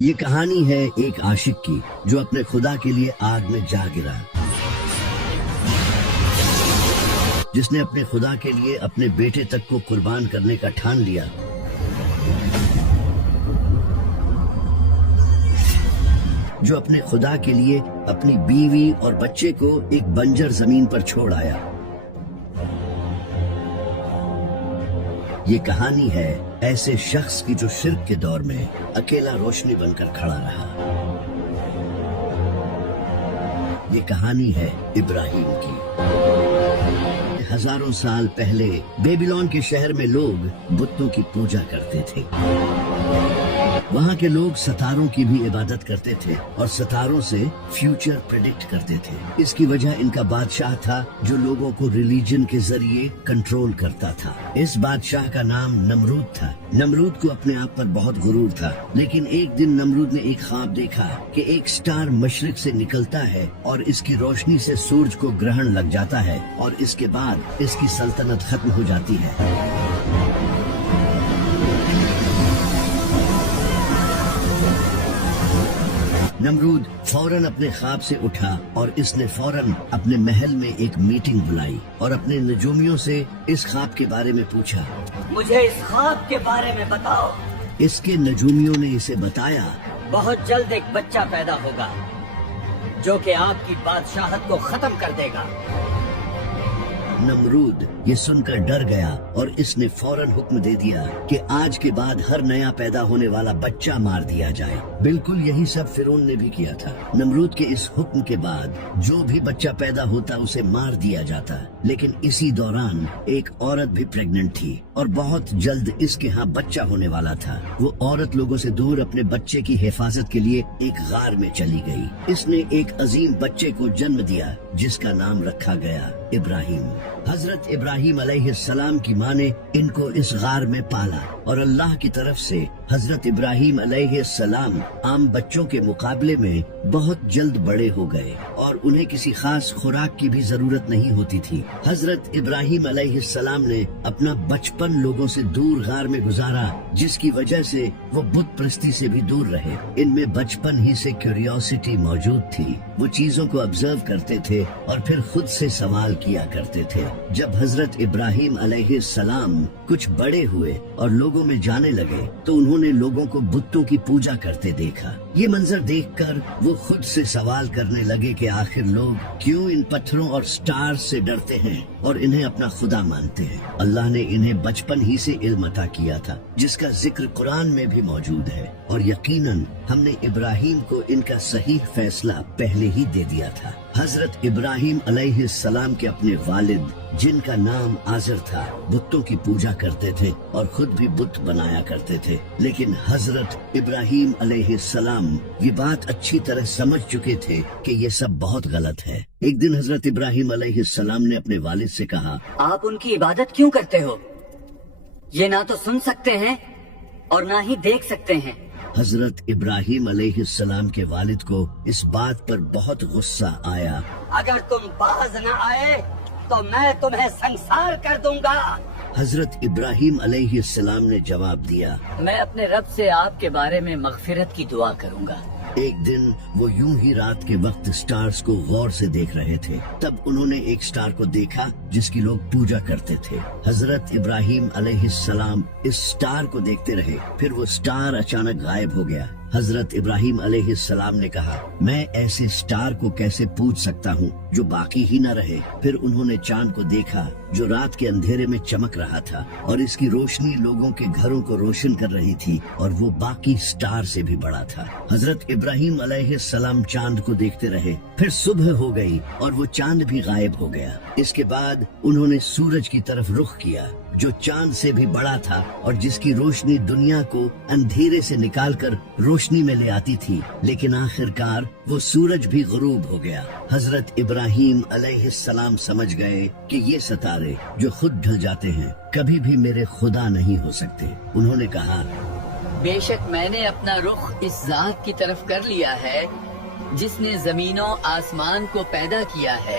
یہ کہانی ہے ایک عاشق کی جو اپنے خدا کے لیے آگ میں جا گرا، جس نے اپنے خدا کے لیے اپنے بیٹے تک کو قربان کرنے کا ٹھان لیا، جو اپنے خدا کے لیے اپنی بیوی اور بچے کو ایک بنجر زمین پر چھوڑ آیا۔ یہ کہانی ہے ایسے شخص کی جو شرک کے دور میں اکیلا روشنی بن کر کھڑا رہا۔ یہ کہانی ہے ابراہیم کی۔ ہزاروں سال پہلے بیبیلون کے شہر میں لوگ بتوں کی پوجا کرتے تھے۔ وہاں کے لوگ ستاروں کی بھی عبادت کرتے تھے اور ستاروں سے فیوچر پریڈکٹ کرتے تھے۔ اس کی وجہ ان کا بادشاہ تھا جو لوگوں کو ریلیجن کے ذریعے کنٹرول کرتا تھا۔ اس بادشاہ کا نام نمرود تھا۔ نمرود کو اپنے آپ پر بہت غرور تھا، لیکن ایک دن نمرود نے ایک خواب دیکھا کہ ایک سٹار مشرق سے نکلتا ہے اور اس کی روشنی سے سورج کو گرہن لگ جاتا ہے اور اس کے بعد اس کی سلطنت ختم ہو جاتی ہے۔ نمرود فوراً اپنے خواب سے اٹھا اور اس نے فوراً اپنے محل میں ایک میٹنگ بلائی اور اپنے نجومیوں سے اس خواب کے بارے میں پوچھا۔ مجھے اس خواب کے بارے میں بتاؤ۔ اس کے نجومیوں نے اسے بتایا، بہت جلد ایک بچہ پیدا ہوگا جو کہ آپ کی بادشاہت کو ختم کر دے گا۔ نمرود یہ سن کر ڈر گیا اور اس نے فوراً حکم دے دیا کہ آج کے بعد ہر نیا پیدا ہونے والا بچہ مار دیا جائے۔ بالکل یہی سب فرعون نے بھی کیا تھا۔ نمرود کے اس حکم کے بعد جو بھی بچہ پیدا ہوتا اسے مار دیا جاتا، لیکن اسی دوران ایک عورت بھی پریگننٹ تھی اور بہت جلد اس کے ہاں بچہ ہونے والا تھا۔ وہ عورت لوگوں سے دور اپنے بچے کی حفاظت کے لیے ایک غار میں چلی گئی۔ اس نے ایک عظیم بچے کو جنم دیا جس کا نام رکھا گیا ابراہیم۔ حضرت ابراہیم علیہ السلام کی ماں نے ان کو اس غار میں پالا اور اللہ کی طرف سے حضرت ابراہیم علیہ السلام عام بچوں کے مقابلے میں بہت جلد بڑے ہو گئے اور انہیں کسی خاص خوراک کی بھی ضرورت نہیں ہوتی تھی۔ حضرت ابراہیم علیہ السلام نے اپنا بچپن لوگوں سے دور غار میں گزارا، جس کی وجہ سے وہ بت پرستی سے بھی دور رہے۔ ان میں بچپن ہی سے کیوریوسٹی موجود تھی۔ وہ چیزوں کو آبزرو کرتے تھے اور پھر خود سے سوال کیا کرتے تھے۔ جب حضرت ابراہیم علیہ السلام کچھ بڑے ہوئے اور لوگوں میں جانے لگے تو انہوں نے لوگوں کو بتوں کی پوجا کرتے دیکھا۔ یہ منظر دیکھ کر وہ خود سے سوال کرنے لگے کہ آخر لوگ کیوں ان پتھروں اور سٹارز سے ڈرتے ہیں اور انہیں اپنا خدا مانتے ہیں۔ اللہ نے انہیں بچپن ہی سے علم عطا کیا تھا، جس کا ذکر قرآن میں بھی موجود ہے، اور یقیناً ہم نے ابراہیم کو ان کا صحیح فیصلہ پہلے ہی دے دیا تھا۔ حضرت ابراہیم علیہ السلام کے اپنے والد جن کا نام آزر تھا بتوں کی پوجا کرتے تھے اور خود بھی بت بنایا کرتے تھے، لیکن حضرت ابراہیم علیہ السلام یہ بات اچھی طرح سمجھ چکے تھے کہ یہ سب بہت غلط ہے۔ ایک دن حضرت ابراہیم علیہ السلام نے اپنے والد سے کہا، آپ ان کی عبادت کیوں کرتے ہو؟ یہ نہ تو سن سکتے ہیں اور نہ ہی دیکھ سکتے ہیں۔ حضرت ابراہیم علیہ السلام کے والد کو اس بات پر بہت غصہ آیا۔ اگر تم باز نہ آئے تو میں تمہیں سنسار کر دوں گا۔ حضرت ابراہیم علیہ السلام نے جواب دیا، میں اپنے رب سے آپ کے بارے میں مغفرت کی دعا کروں گا۔ ایک دن وہ یوں ہی رات کے وقت سٹارز کو غور سے دیکھ رہے تھے، تب انہوں نے ایک سٹار کو دیکھا جس کی لوگ پوجا کرتے تھے۔ حضرت ابراہیم علیہ السلام اس سٹار کو دیکھتے رہے، پھر وہ سٹار اچانک غائب ہو گیا۔ حضرت ابراہیم علیہ السلام نے کہا، میں ایسے سٹار کو کیسے پوج سکتا ہوں جو باقی ہی نہ رہے؟ پھر انہوں نے چاند کو دیکھا جو رات کے اندھیرے میں چمک رہا تھا اور اس کی روشنی لوگوں کے گھروں کو روشن کر رہی تھی اور وہ باقی سٹار سے بھی بڑا تھا۔ حضرت ابراہیم علیہ السلام چاند کو دیکھتے رہے، پھر صبح ہو گئی اور وہ چاند بھی غائب ہو گیا۔ اس کے بعد انہوں نے سورج کی طرف رخ کیا جو چاند سے بھی بڑا تھا اور جس کی روشنی دنیا کو اندھیرے سے نکال کر روشنی میں لے آتی تھی، لیکن آخر کار وہ سورج بھی غروب ہو گیا۔ حضرت ابراہیم علیہ السلام سمجھ گئے کہ یہ ستارے جو خود ڈھل جاتے ہیں کبھی بھی میرے خدا نہیں ہو سکتے۔ انہوں نے کہا، بے شک میں نے اپنا رخ اس ذات کی طرف کر لیا ہے جس نے زمینوں آسمان کو پیدا کیا ہے۔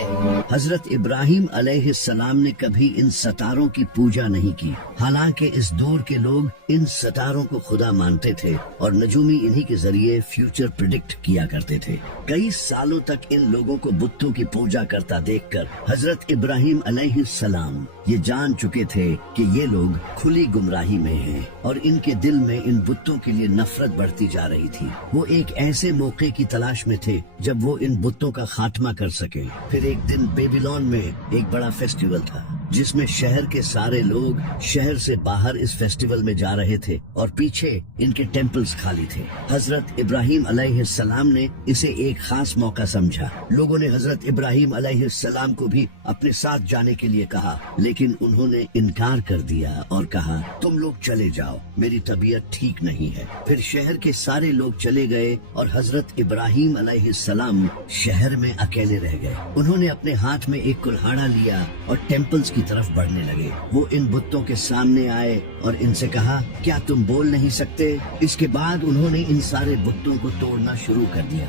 حضرت ابراہیم علیہ السلام نے کبھی ان ستاروں کی پوجا نہیں کی، حالانکہ اس دور کے لوگ ان ستاروں کو خدا مانتے تھے اور نجومی انہی کے ذریعے فیوچر پریڈکٹ کیا کرتے تھے۔ کئی سالوں تک ان لوگوں کو بتوں کی پوجا کرتا دیکھ کر حضرت ابراہیم علیہ السلام یہ جان چکے تھے کہ یہ لوگ کھلی گمراہی میں ہیں، اور ان کے دل میں ان بتوں کے لیے نفرت بڑھتی جا رہی تھی۔ وہ ایک ایسے موقع کی تلاش میں تھے جب وہ ان بتوں کا خاتمہ کر سکیں۔ پھر ایک دن بیبیلون میں ایک بڑا فیسٹیول تھا جس میں شہر کے سارے لوگ شہر سے باہر اس فیسٹیول میں جا رہے تھے اور پیچھے ان کے ٹیمپلز خالی تھے۔ حضرت ابراہیم علیہ السلام نے اسے ایک خاص موقع سمجھا۔ لوگوں نے حضرت ابراہیم علیہ السلام کو بھی اپنے ساتھ جانے کے لیے کہا، لیکن انہوں نے انکار کر دیا اور کہا تم لوگ چلے جاؤ، میری طبیعت ٹھیک نہیں ہے۔ پھر شہر کے سارے لوگ چلے گئے اور حضرت ابراہیم علیہ السلام شہر میں اکیلے رہ گئے۔ انہوں نے اپنے ہاتھ میں ایک کلہاڑا لیا اور ٹیمپلز کی طرف بڑھنے لگے۔ وہ ان بتوں کے سامنے آئے اور ان سے کہا کیا تم بول نہیں سکتے؟ اس کے بعد انہوں نے ان سارے بتوں کو توڑنا شروع کر دیا۔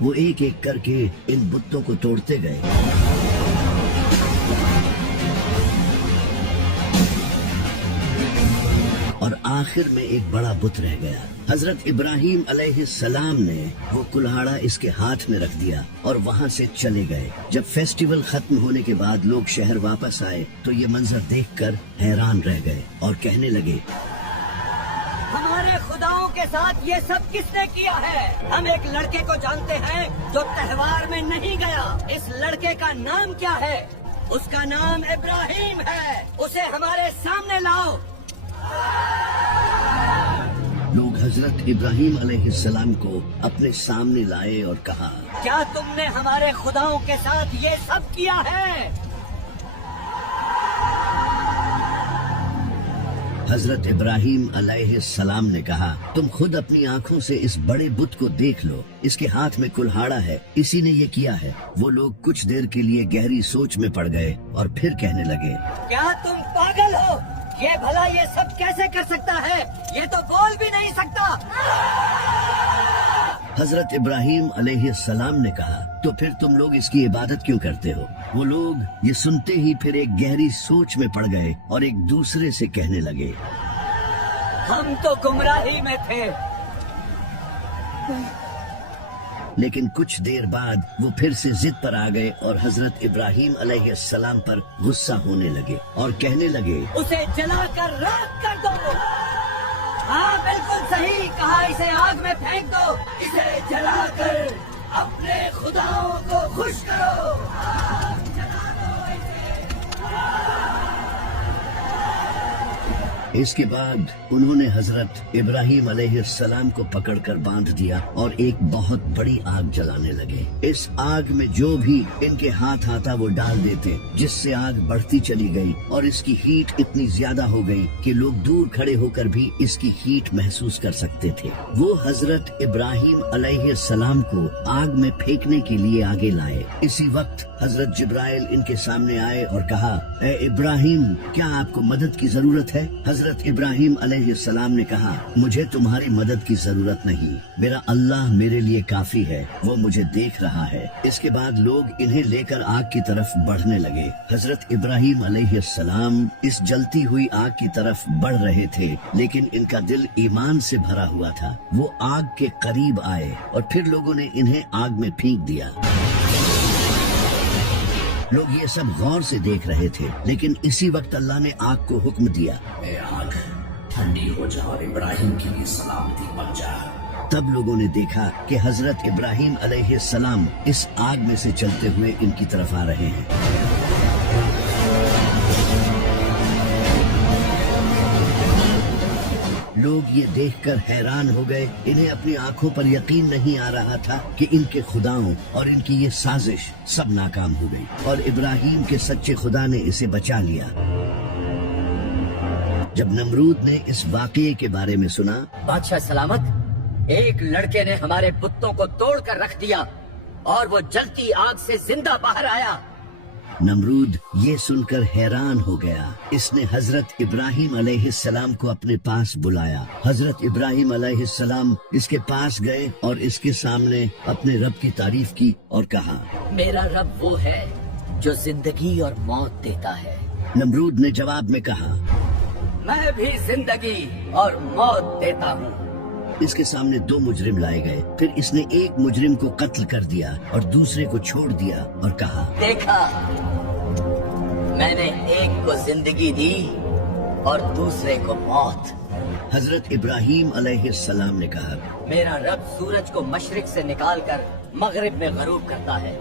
وہ ایک ایک کر کے ان بتوں کو توڑتے گئے۔ اور آخر میں ایک بڑا بت رہ گیا۔ حضرت ابراہیم علیہ السلام نے وہ کلہاڑا اس کے ہاتھ میں رکھ دیا اور وہاں سے چلے گئے۔ جب فیسٹیول ختم ہونے کے بعد لوگ شہر واپس آئے تو یہ منظر دیکھ کر حیران رہ گئے اور کہنے لگے ہمارے خداؤں کے ساتھ یہ سب کس نے کیا ہے؟ ہم ایک لڑکے کو جانتے ہیں جو تہوار میں نہیں گیا۔ اس لڑکے کا نام کیا ہے؟ اس کا نام ابراہیم ہے۔ اسے ہمارے سامنے لاؤ۔ لوگ حضرت ابراہیم علیہ السلام کو اپنے سامنے لائے اور کہا کیا تم نے ہمارے خداؤں کے ساتھ یہ سب کیا ہے؟ حضرت ابراہیم علیہ السلام نے کہا تم خود اپنی آنکھوں سے اس بڑے بت کو دیکھ لو، اس کے ہاتھ میں کلہاڑا ہے، اسی نے یہ کیا ہے۔ وہ لوگ کچھ دیر کے لیے گہری سوچ میں پڑ گئے اور پھر کہنے لگے کیا تم پاگل ہو؟ یہ بھلا یہ سب کیسے کر سکتا ہے؟ یہ تو بول بھی نہیں سکتا۔ حضرت ابراہیم علیہ السلام نے کہا تو پھر تم لوگ اس کی عبادت کیوں کرتے ہو؟ وہ لوگ یہ سنتے ہی پھر ایک گہری سوچ میں پڑ گئے اور ایک دوسرے سے کہنے لگے ہم تو گمراہی میں تھے۔ لیکن کچھ دیر بعد وہ پھر سے ضد پر آ گئے اور حضرت ابراہیم علیہ السلام پر غصہ ہونے لگے اور کہنے لگے اسے جلا کر راکھ کر دو۔ ہاں بالکل صحیح کہا، اسے آگ میں پھینک دو، اسے جلا کر اپنے خداؤں کو خوش کرو۔ اس کے بعد انہوں نے حضرت ابراہیم علیہ السلام کو پکڑ کر باندھ دیا اور ایک بہت بڑی آگ جلانے لگے۔ اس آگ میں جو بھی ان کے ہاتھ آتا وہ ڈال دیتے، جس سے آگ بڑھتی چلی گئی اور اس کی ہیٹ اتنی زیادہ ہو گئی کہ لوگ دور کھڑے ہو کر بھی اس کی ہیٹ محسوس کر سکتے تھے۔ وہ حضرت ابراہیم علیہ السلام کو آگ میں پھینکنے کے لیے آگے لائے۔ اسی وقت حضرت جبرائیل ان کے سامنے آئے اور کہا اے ابراہیم، کیا آپ کو مدد کی ضرورت ہے؟ حضرت ابراہیم علیہ السلام نے کہا مجھے تمہاری مدد کی ضرورت نہیں، میرا اللہ میرے لیے کافی ہے، وہ مجھے دیکھ رہا ہے۔ اس کے بعد لوگ انہیں لے کر آگ کی طرف بڑھنے لگے۔ حضرت ابراہیم علیہ السلام اس جلتی ہوئی آگ کی طرف بڑھ رہے تھے، لیکن ان کا دل ایمان سے بھرا ہوا تھا۔ وہ آگ کے قریب آئے اور پھر لوگوں نے انہیں آگ میں پھینک دیا۔ لوگ یہ سب غور سے دیکھ رہے تھے، لیکن اسی وقت اللہ نے آگ کو حکم دیا اے آگ ٹھنڈی ہو جا اور ابراہیم کے لیے سلامتی بن جا۔ تب لوگوں نے دیکھا کہ حضرت ابراہیم علیہ السلام اس آگ میں سے چلتے ہوئے ان کی طرف آ رہے ہیں۔ لوگ یہ دیکھ کر حیران ہو گئے، انہیں اپنی آنکھوں پر یقین نہیں آ رہا تھا کہ ان کے خداؤں اور ان کی یہ سازش سب ناکام ہو گئی اور ابراہیم کے سچے خدا نے اسے بچا لیا۔ جب نمرود نے اس واقعے کے بارے میں سنا، بادشاہ سلامت، ایک لڑکے نے ہمارے بتوں کو توڑ کر رکھ دیا اور وہ جلتی آگ سے زندہ باہر آیا۔ नमरूद ये सुनकर हैरान हो गया। इसने हजरत इब्राहिम अलैहिस्सलाम को अपने पास बुलाया। हजरत इब्राहिम अलैहिस्सलाम इसके पास गए और इसके सामने अपने रब की तारीफ की और कहा, मेरा रब वो है जो जिंदगी और मौत देता है। नमरूद ने जवाब में कहा, मैं भी जिंदगी और मौत देता हूँ। इसके सामने 2 मुजरिम लाए गए। फिर इसने एक मुजरिम को कत्ल कर दिया और दूसरे को छोड़ दिया और कहा, देखा, मैंने एक को जिंदगी दी और दूसरे को मौत। हजरत इब्राहिम अलैहिस्सलाम ने कहा, मेरा रब सूरज को मशरिक से निकालकर मगरिब में गरूब करता है।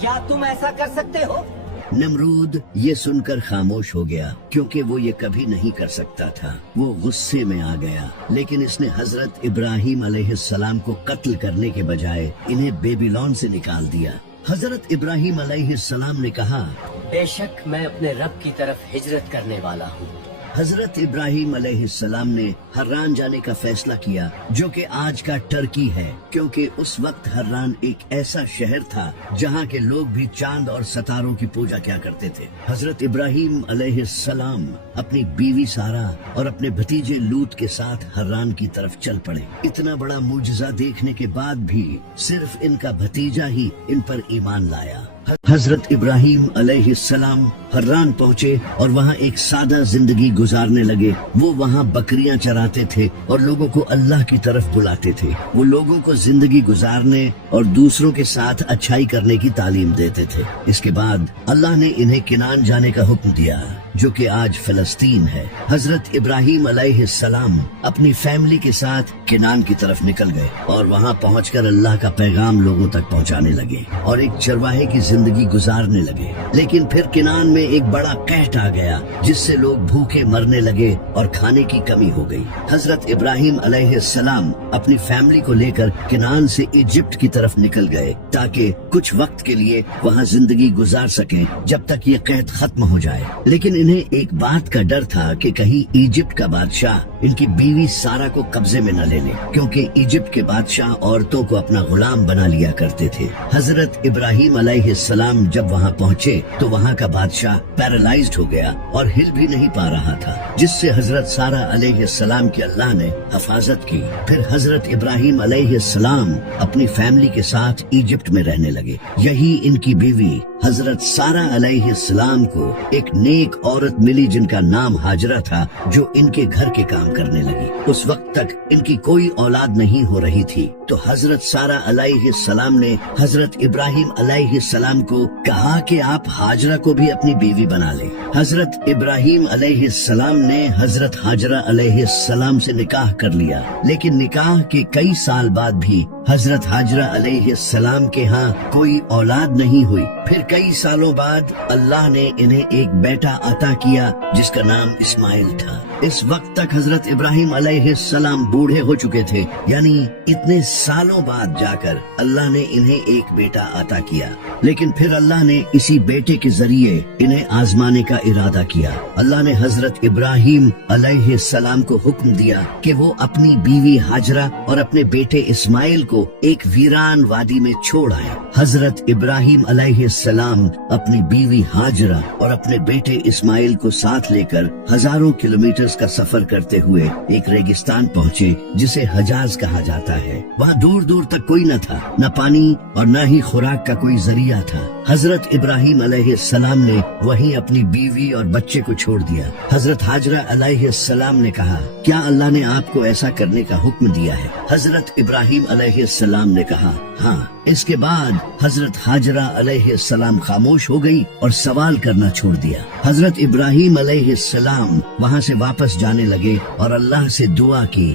क्या तुम ऐसा कर सकते हो? नमरूद ये सुनकर खामोश हो गया, क्योंकि वो ये कभी नहीं कर सकता था। वो गुस्से में आ गया, लेकिन इसने हजरत इब्राहिम अलैहिस्सलाम को कत्ल करने के बजाय इन्हें बेबीलोन से निकाल दिया। हजरत इब्राहिम अलैहिस्सलाम ने कहा, बेशक मैं अपने रब की तरफ हिजरत करने वाला हूँ। हजरत इब्राहिम अलैहिस्सलाम ने हर्रान जाने का फैसला किया, जो कि आज का टर्की है, क्योंकि उस वक्त हर्रान एक ऐसा शहर था जहाँ के लोग भी चांद और सितारों की पूजा किया करते थे। हजरत इब्राहिम अलैहिस्सलाम अपनी बीवी सारा और अपने भतीजे लूत के साथ हर्रान की तरफ चल पड़े। इतना बड़ा मुजजा देखने के बाद भी सिर्फ इनका भतीजा ही इन पर ईमान लाया। हजरत इब्राहिम अलैहिस्सलाम हर्रान पहुँचे और वहाँ एक सादा जिंदगी गुजारने लगे। वो वहाँ बकरियां चराते थे और लोगों को अल्लाह की तरफ बुलाते थे। वो लोगों को जिंदगी गुजारने और दूसरों के साथ अच्छाई करने की तालीम देते थे। इसके बाद अल्लाह ने इन्हें किनान जाने का हुक्म दिया, जो कि आज फिलिस्तीन है। हजरत इब्राहिम अलैहिस्सलाम अपनी फैमिली के साथ किनान की तरफ निकल गए और वहाँ पहुँचकर अल्लाह का पैगाम लोगों तक पहुँचाने लगे और एक चरवाहे की जिंदगी गुजारने लगे। लेकिन फिर किनान में एक बड़ा कहत आ गया, जिससे लोग भूखे मरने लगे और खाने की कमी हो गई। हजरत इब्राहिम अलैहिस्सलाम अपनी फैमिली को लेकर किनान से इजिप्ट की तरफ निकल गए, ताकि कुछ वक्त के लिए वहाँ जिंदगी गुजार सकें जब तक ये कहत खत्म हो जाए। लेकिन इन्हें एक बात का डर था कि कहीं इजिप्ट का बादशाह इनकी बीवी सारा को कब्जे में न ले ले, क्योंकि इजिप्ट के बादशाह औरतों को अपना गुलाम बना लिया करते थे। हजरत इब्राहिम अलैहिस्सलाम जब वहाँ पहुँचे तो वहाँ का बादशाह पैरालाइज्ड हो गया और हिल भी नहीं पा रहा था, जिससे हजरत सारा अलैहिस्सलाम की अल्लाह ने हिफाजत की। फिर हजरत इब्राहिम अलैहिस्सलाम अपनी फैमिली के साथ इजिप्ट में रहने लगे। यही इनकी बीवी हजरत सारा अलैहिस्सलाम को एक नेक औरत मिली, जिनका नाम हाजरा था, जो इनके घर के काम करने लगी। उस वक्त तक इनकी कोई औलाद नहीं हो रही थी, तो हजरत सारा अलैहिस्सलाम ने हजरत इब्राहिम अलैहिस्सलाम को कहा कि आप हाजरा को भी अपनी बीवी बना लें। हजरत इब्राहिम अलैहिस्सलाम ने हजरत हाजरा अलैहिस्सलाम से निकाह कर लिया, लेकिन निकाह के कई साल बाद भी हजरत हाजरा अलैहिस्सलाम के यहाँ कोई औलाद नहीं हुई। फिर कई सालों बाद अल्लाह ने इन्हें एक बेटा अता किया, जिसका नाम इस्माइल था। इस वक्त तक हजरत इब्राहिम अलैहिस्सलाम बूढ़े हो चुके थे, यानी इतने सालों बाद जाकर अल्लाह ने इन्हें एक बेटा अता किया। लेकिन फिर अल्लाह ने इसी बेटे के जरिए इन्हें आजमाने का इरादा किया। अल्लाह ने हजरत इब्राहिम अलैहिस्सलाम को हुक्म दिया कि वो अपनी बीवी हाजरा और अपने बेटे इस्माइल को एक वीरान वादी में छोड़ आए। हजरत इब्राहिम अलैहिस्सलाम अपनी बीवी हाजरा और अपने बेटे इस्माइल को साथ लेकर हजारों किलोमीटर का सफर करते हुए एक रेगिस्तान पहुँचे, जिसे हजाज कहा जाता है। वहाँ दूर दूर तक कोई न था, न पानी और न ही खुराक का कोई जरिया था। हजरत इब्राहिम अलैहिस्सलाम ने वहीं अपनी बीवी और बच्चे को छोड़ दिया। हजरत हाजरा अलैहिस्सलाम ने कहा, क्या अल्लाह ने आपको ऐसा करने का हुक्म दिया है? हजरत इब्राहिम अलैहिस्सलाम ने कहा, हाँ। इसके बाद हजरत हाजरा अलैहिस्सलाम खामोश हो गई और सवाल करना छोड़ दिया। हजरत इब्राहिम अलैहिस्सलाम वहाँ से वापस जाने लगे और अल्लाह से दुआ की,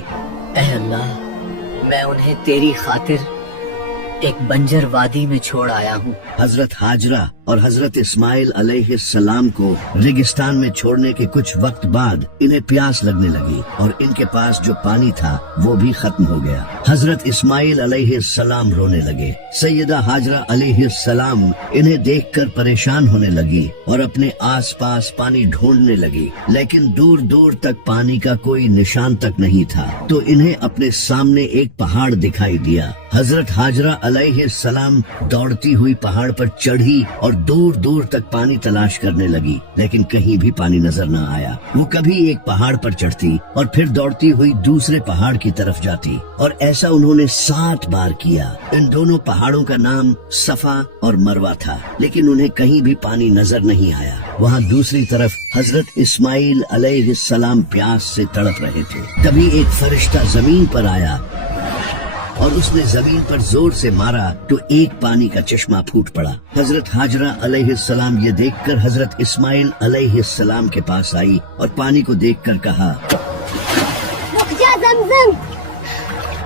ऐ अल्लाह, मैं उन्हें तेरी खातिर एक बंजर वादी में छोड़ आया हूँ। हजरत हाजरा और हजरत इस्माइल अलैहिस्सलाम को रेगिस्तान में छोड़ने के कुछ वक्त बाद इन्हें प्यास लगने लगी और इनके पास जो पानी था वो भी खत्म हो गया। हजरत इस्माइल अलैहिस्सलाम रोने लगे। सैयदा हाजरा अलैहिस्सलाम इन्हें देखकर परेशान होने लगी और अपने आसपास पानी ढूंढने लगी, लेकिन दूर दूर तक पानी का कोई निशान तक नहीं था। तो इन्हें अपने सामने एक पहाड़ दिखाई दिया। हजरत हाजरा अलैहिस्सलाम दौड़ती हुई पहाड़ पर चढ़ी और और दूर दूर तक पानी तलाश करने लगी, लेकिन कहीं भी पानी नजर न आया। वो कभी एक पहाड़ पर चढ़ती और फिर दौड़ती हुई दूसरे पहाड़ की तरफ जाती, और ऐसा उन्होंने 7 बार किया। इन दोनों पहाड़ों का नाम सफा और मरवा था, लेकिन उन्हें कहीं भी पानी नजर नहीं आया। वहाँ दूसरी तरफ हजरत इस्माइल अलैहिस्सलाम प्यास से तड़प रहे थे। तभी एक फरिश्ता जमीन पर आया और उसने जमीन पर जोर से मारा तो एक पानी का चश्मा फूट पड़ा। हजरत हाजरा अलैहिस्सलाम ये देखकर हजरत इस्माइल अलैहिस्सलाम के पास आई और पानी को देखकर कहा, रुक जा ज़मज़म।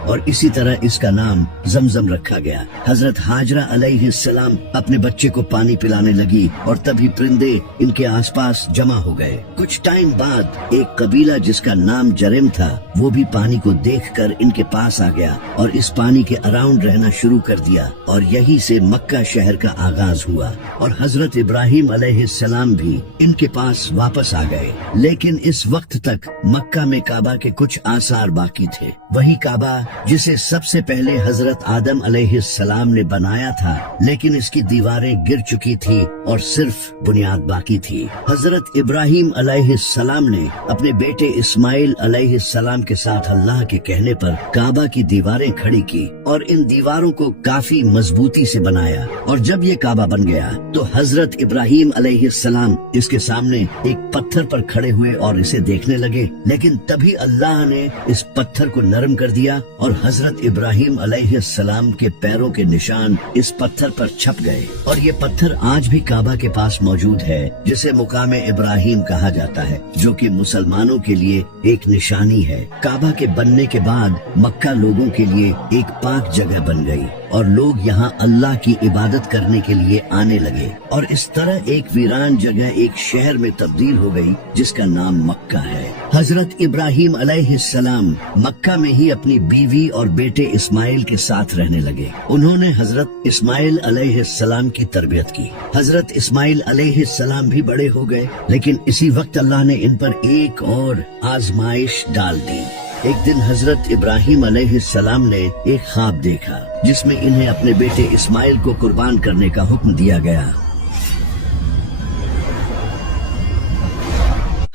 और इसी तरह इसका नाम जमजम रखा गया। हजरत हाजरा अलैहिस्सलाम अपने बच्चे को पानी पिलाने लगी और तभी परिंदे इनके आसपास जमा हो गए। कुछ टाइम बाद एक कबीला जिसका नाम जरेम था, वो भी पानी को देखकर इनके पास आ गया और इस पानी के अराउंड रहना शुरू कर दिया, और यहीं से मक्का शहर का आगाज हुआ। और हजरत इब्राहिम अलैहिस्सलाम भी इनके पास वापस आ गए। लेकिन इस वक्त तक मक्का में काबा के कुछ आसार बाकी थे। वही काबा जिसे सबसे पहले हजरत आदम अलैहिस्सलाम ने बनाया था, लेकिन इसकी दीवारें गिर चुकी थी और सिर्फ बुनियाद बाकी थी। हजरत इब्राहिम अलैहिस्सलाम ने अपने बेटे इस्माइल अलैहिस्सलाम के साथ अल्लाह के कहने पर काबा की दीवारें खड़ी की और इन दीवारों को काफी मजबूती से बनाया। और जब ये काबा बन गया तो हजरत इब्राहिम अलैहिस्सलाम इसके सामने एक पत्थर पर खड़े हुए और इसे देखने लगे, लेकिन तभी अल्लाह ने इस पत्थर को नरम कर दिया और हजरत इब्राहिम अलैहिस्सलाम के पैरों के निशान इस पत्थर पर छप गए। और ये पत्थर आज भी काबा के पास मौजूद है, जिसे मुकामे इब्राहिम कहा जाता है, जो कि मुसलमानों के लिए एक निशानी है। काबा के बनने के बाद मक्का लोगों के लिए एक पाक जगह बन गई और लोग यहाँ अल्लाह की इबादत करने के लिए आने लगे, और इस तरह एक वीरान जगह एक शहर में तब्दील हो गई जिसका नाम मक्का है। हजरत इब्राहिम अलैहिस्सलाम मक्का में ही अपनी बीवी और बेटे इस्माइल के साथ रहने लगे। उन्होंने हजरत इस्माइल अलैहिस्सलाम की तरबियत की। हजरत इस्माइल अलैहिस्सलाम भी बड़े हो गए, लेकिन इसी वक्त अल्लाह ने इन पर एक और आजमाइश डाल दी। एक दिन हजरत इब्राहिम अलैहिस्सलाम ने एक ख्वाब देखा जिसमें इन्हें अपने बेटे इस्माइल को कुर्बान करने का हुक्म दिया गया।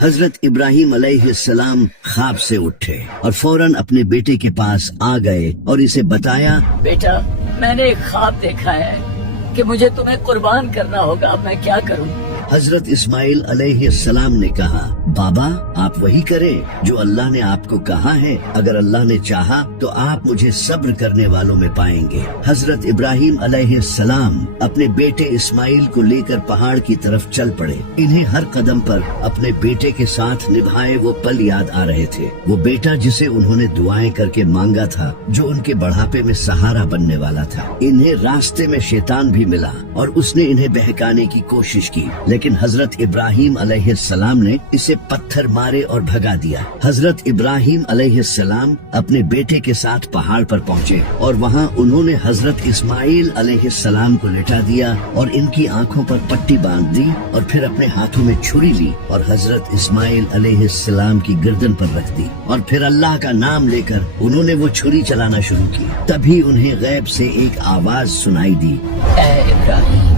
हजरत इब्राहिम अलैहिस्सलाम ख्वाब से उठे और फौरन अपने बेटे के पास आ गए और इसे बताया, बेटा, मैंने एक ख्वाब देखा है कि मुझे तुम्हें कुर्बान करना होगा, अब मैं क्या करूं? हजरत इस्माइल अलैहिस्सलाम ने कहा, बाबा, आप वही करें जो अल्लाह ने आपको कहा है। अगर अल्लाह ने चाहा तो आप मुझे सब्र करने वालों में पाएंगे। हजरत इब्राहिम अलैहिस्सलाम अपने बेटे इस्माइल को लेकर पहाड़ की तरफ चल पड़े। इन्हें हर कदम पर अपने बेटे के साथ निभाए वो पल याद आ रहे थे। वो बेटा जिसे उन्होंने दुआएं करके मांगा था, जो उनके बढ़ापे में सहारा बनने वाला था। इन्हें रास्ते में शैतान भी मिला और उसने इन्हें बहकाने की कोशिश की, लेकिन हजरत इब्राहिम अलैहिस्सलाम ने इसे पत्थर मारे और भगा दिया। हजरत इब्राहिम अलैहिस्सलाम अपने बेटे के साथ पहाड़ पर पहुँचे और वहाँ उन्होंने हजरत इस्माइल अलैहिस्सलाम को लिटा दिया और इनकी आंखों पर पट्टी बांध दी और फिर अपने हाथों में छुरी ली और हजरत इस्माइल अलैहिस्सलाम की गर्दन पर रख दी और फिर अल्लाह का नाम लेकर उन्होंने वो छुरी चलाना शुरू की। तभी उन्हें गैब से एक आवाज सुनाई दी, ऐ इब्राहिम,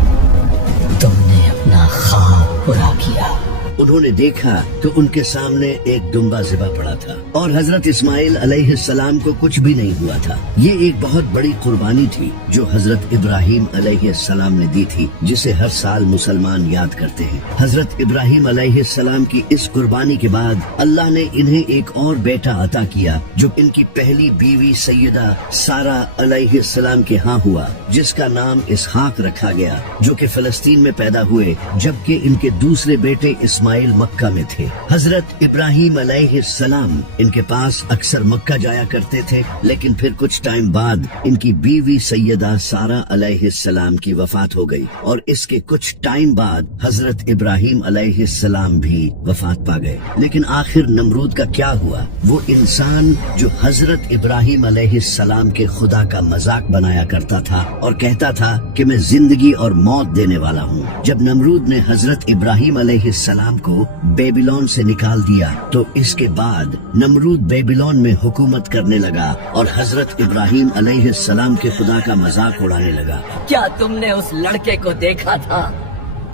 तुमने अपना ख्वाब पूरा किया। उन्होंने देखा तो उनके सामने एक दुम्बा ज़िबा पड़ा था और हजरत इस्माइल अलैहिस्सलाम को कुछ भी नहीं हुआ था। ये एक बहुत बड़ी कुर्बानी थी जो हजरत इब्राहिम अलैहिस्सलाम ने दी थी, जिसे हर साल मुसलमान याद करते हैं। हजरत इब्राहिम अलैहिस्सलाम की इस कुर्बानी के बाद अल्लाह ने इन्हें एक और बेटा अता किया, जो इनकी पहली बीवी सैयदा सारा अलैहिस्सलाम के यहाँ हुआ, जिसका नाम इसहाक रखा गया, जो कि फिलिस्तीन में पैदा हुए, जबकि इनके दूसरे बेटे इस्माइल मक्का में थे। हजरत इब्राहिम अलैहिस्सलाम इनके पास अक्सर मक्का जाया करते थे, लेकिन फिर कुछ टाइम बाद इनकी बीवी सैयदा सारा अलैहिस्सलाम की वफात हो गई और इसके कुछ टाइम बाद हजरत इब्राहिम अलैहिस्सलाम भी वफात पा गए। लेकिन आखिर नमरूद का क्या हुआ? वो इंसान जो हजरत इब्राहिम अलैहिस्सलाम के खुदा का मजाक बनाया करता था और कहता था कि मैं जिंदगी और मौत देने वाला हूँ। जब नमरूद ने हजरत इब्राहिम अलैहिस्सलाम को बेबीलोन से निकाल दिया तो इसके बाद नमरूद बेबीलोन में हुकूमत करने लगा और हजरत इब्राहिम अलैहिस्सलाम के खुदा का मजाक उड़ाने लगा। क्या तुमने उस लड़के को देखा था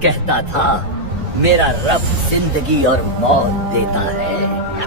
کہتا تھا میرا رب زندگی اور موت دیتا ہے.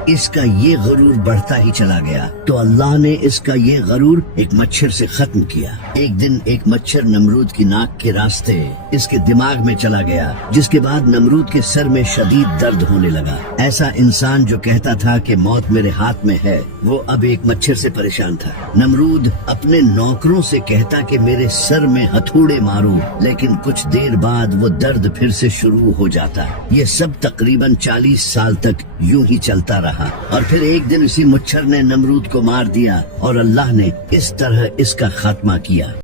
اس کا یہ غرور بڑھتا ہی چلا گیا تو اللہ نے اس کا یہ غرور ایک مچھر سے ختم کیا. ایک دن ایک مچھر نمرود کی ناک کے راستے اس کے دماغ میں چلا گیا، جس کے بعد نمرود کے سر میں شدید درد ہونے لگا. ایسا انسان جو کہتا تھا کہ موت میرے ہاتھ میں ہے، وہ اب ایک مچھر سے پریشان تھا. نمرود اپنے نوکروں سے کہتا کہ میرے سر میں ہتھوڑے مارو، لیکن کچھ دیر بعد وہ درد پھر سے شروع ہو جاتا. یہ سب تقریباً 40 سال تک یوں ہی چلتا رہا، اور پھر ایک دن اسی مچھر نے نمرود کو مار دیا اور اللہ نے اس طرح اس کا خاتمہ کیا.